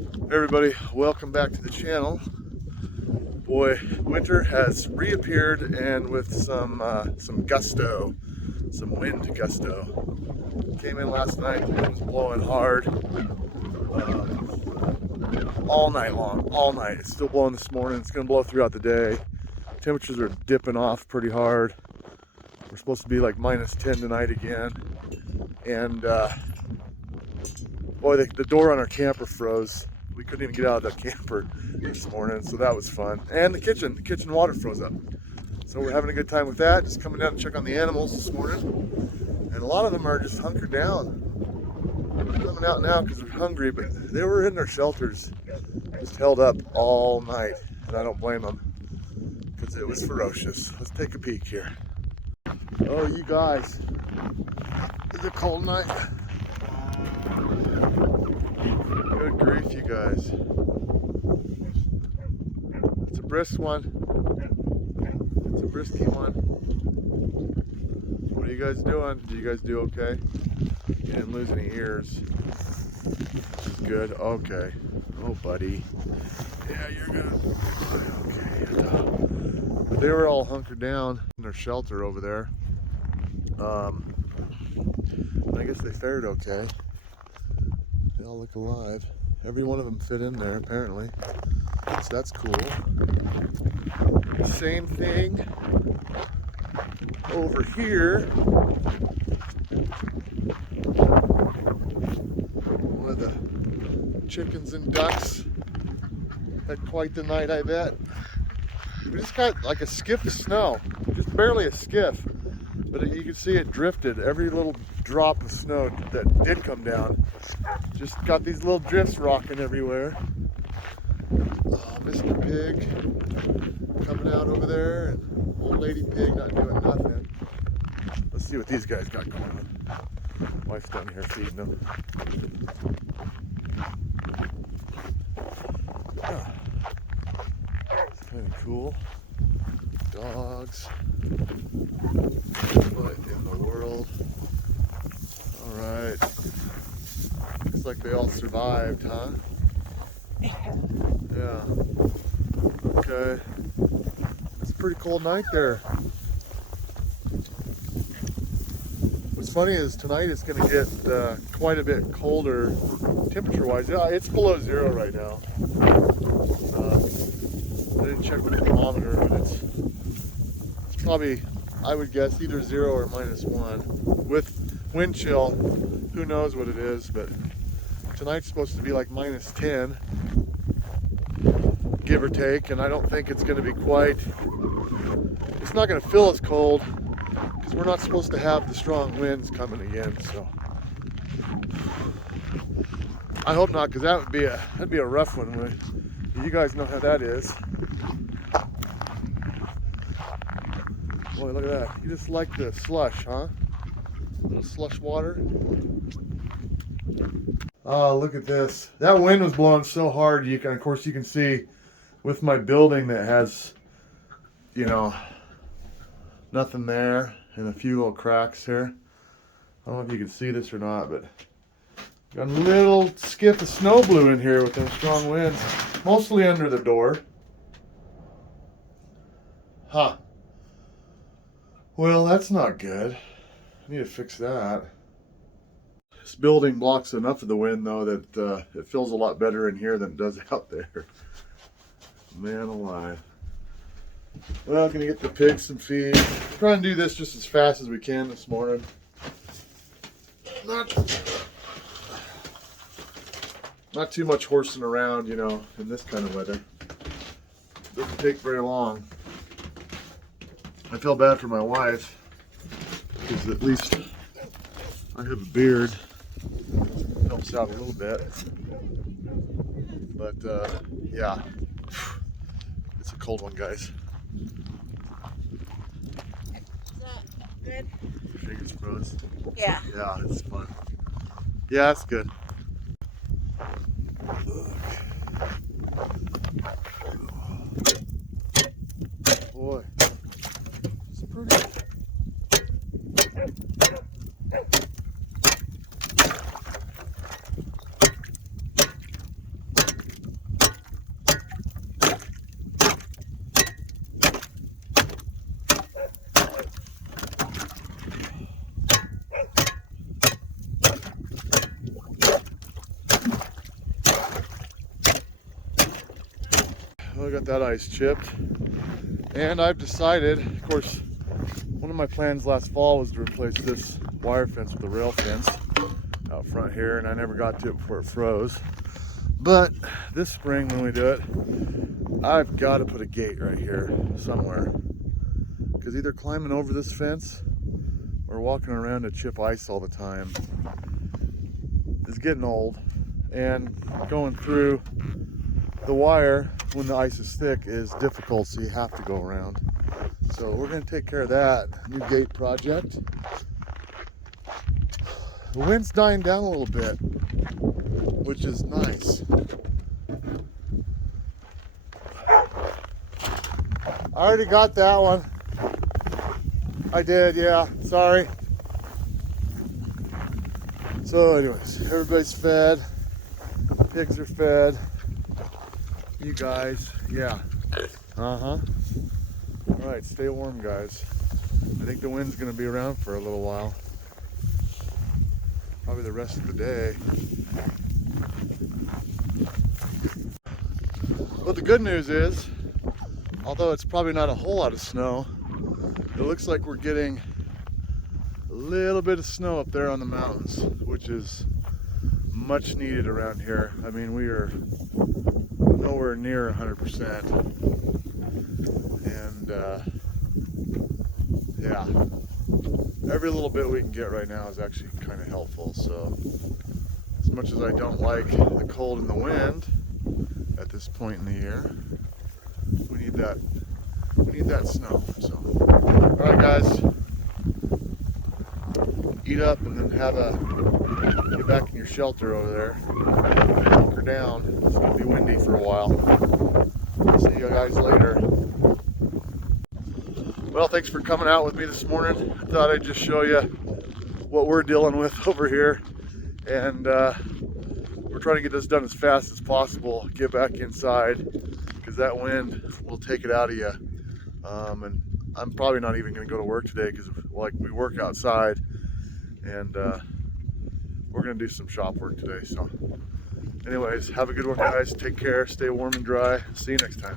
Hey everybody, welcome back to the channel. Boy, winter has reappeared, and with some gusto, some wind gusto. Came in last night, the wind was blowing hard all night long, all night. It's still blowing this morning. It's going to blow throughout the day. Temperatures are dipping off pretty hard. We're supposed to be like -10 tonight again. And boy, the door on our camper froze. We couldn't even get out of the camper this morning, so that was fun. And the kitchen water froze up. So we're having a good time with that. Just coming down to check on the animals this morning. And a lot of them are just hunkered down. They're coming out now because they're hungry, but they were in their shelters, just held up all night. And I don't blame them, because it was ferocious. Let's take a peek here. Oh, you guys. It's a cold night. Good grief, you guys. It's a brisk one. It's a brisky one. What are you guys doing? Did you guys do okay? You didn't lose any ears. Good, okay. Oh, buddy. Yeah, you're good. Okay. But they were all hunkered down in their shelter over there. I guess they fared okay. They all look alive. Every one of them fit in there, apparently. So that's cool. Same thing over here. Where the chickens and ducks had quite the night, I bet. We just got like a skiff of snow. Just barely a skiff. But you can see it drifted. Every little drop of snow that did come down just got these little drifts rocking everywhere. Oh, Mr. Pig coming out over there, and old lady pig not doing nothing. Let's see what these guys got going on. Wife's down here feeding them. Oh, it's kind of cool. Dogs. What in the world? All right. Looks like they all survived, huh? Yeah. Okay. It's a pretty cold night there. What's funny is tonight it's going to get quite a bit colder temperature-wise. Yeah, it's below zero right now. I didn't check the thermometer, but it's probably, I would guess, either 0 or -1. With wind chill, who knows what it is, but tonight's supposed to be like -10, give or take, and I don't think it's going to be quite, it's not going to feel as cold, because we're not supposed to have the strong winds coming again, so I hope not, because that'd be a rough one. You guys know how that is. Boy, look at that. You just like the slush, huh? A little slush water. Oh, look at this. That wind was blowing so hard, of course you can see with my building that has, you know, nothing there and a few little cracks here. I don't know if you can see this or not, but got a little skiff of snow blew in here with them strong winds, mostly under the door. Huh. Well, that's not good. I need to fix that. This building blocks enough of the wind, though, that it feels a lot better in here than it does out there. Man alive. Well, gonna get the pigs some feed. Try and do this just as fast as we can this morning. Not too much horsing around, you know, in this kind of weather. Doesn't take very long. I feel bad for my wife, because at least I have a beard. It helps out a little bit. But, yeah. It's a cold one, guys. Is that good? Your fingers froze? Yeah. Yeah, it's fun. Yeah, it's good. Boy, it's pretty. I got that ice chipped. And I've decided, of course, one of my plans last fall was to replace this wire fence with a rail fence out front here, and I never got to it before it froze. But this spring when we do it, I've got to put a gate right here somewhere, because either climbing over this fence or walking around to chip ice all the time is getting old, and going through the wire when the ice is thick is difficult, so you have to go around. So we're going to take care of that new gate project. The wind's dying down a little bit, which is nice. I already got that one. I did, yeah, sorry. So anyways, everybody's fed. Pigs are fed. You guys, yeah. All right, stay warm, guys. I think the wind's gonna be around for a little while. Probably the rest of the day. Well, the good news is, although it's probably not a whole lot of snow, it looks like we're getting a little bit of snow up there on the mountains, which is much needed around here. I mean, we are nowhere near 100%. And yeah, every little bit we can get right now is actually kind of helpful. So as much as I don't like the cold and the wind at this point in the year, we need that snow. So all right, guys, eat up and then get back in your shelter over there, hunker down. It's gonna be windy for a while. See you guys later. Well, thanks for coming out with me this morning. I thought I'd just show you what we're dealing with over here, and we're trying to get this done as fast as possible, get back inside, because that wind will take it out of you. And I'm probably not even going to go to work today, because we work outside, and we're going to do some shop work today. So anyways, have a good one, guys. Take care, stay warm and dry. See you next time.